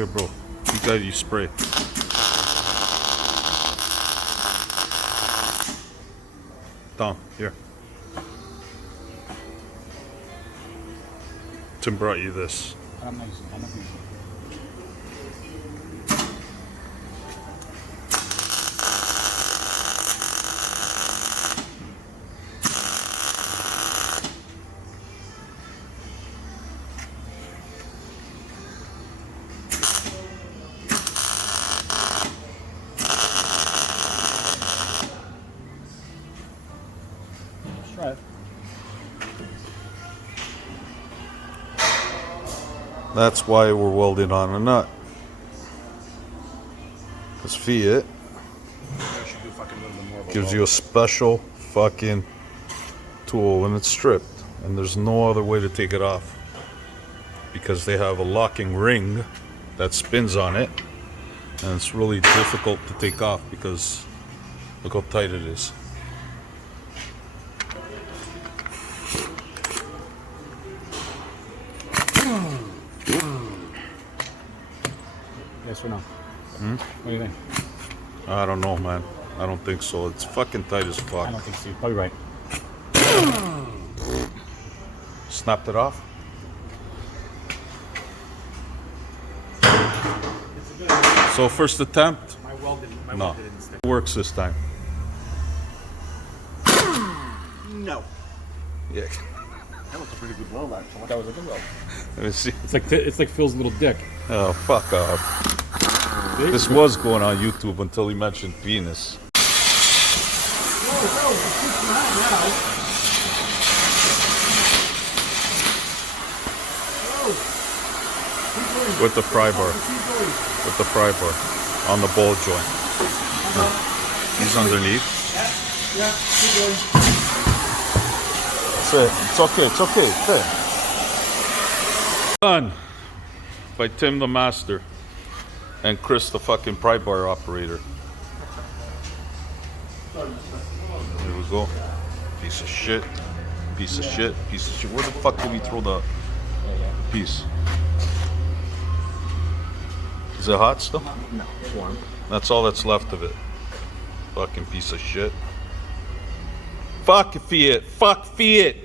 Here, bro. You got you spray. Down here. Tim brought you this. I'm not using it. Let's try it. That's why we're welding on a nut. Because Fiat gives you a special fucking tool when it's stripped. And there's no other way to take it off. Because they have a locking ring that spins on it. And it's really difficult to take off because look how tight it is. Yes or no? What do you think? I don't know, man. I don't think so. It's fucking tight as fuck. I don't think so. You're probably right. Snapped it off? So first attempt? My weld No. didn't stick. It works this time. No. Yeah. That was a pretty good weld, actually. That was a good weld. Let me see. It's like Phil's little dick. Oh, fuck off. This was going on YouTube until he mentioned penis. With the pry bar. With the pry bar. On the ball joint. He's underneath. Yeah, keep going. That's it. It's okay. It's okay. It's okay. Done. By Tim the Master. And Chris the fucking pry bar operator. Here we go. Piece of shit. Piece of shit. Piece of shit. Where the fuck did we throw the piece? Is it hot still? No, it's warm. That's all that's left of it. Fucking piece of shit. Fuck Fiat. Fuck Fiat.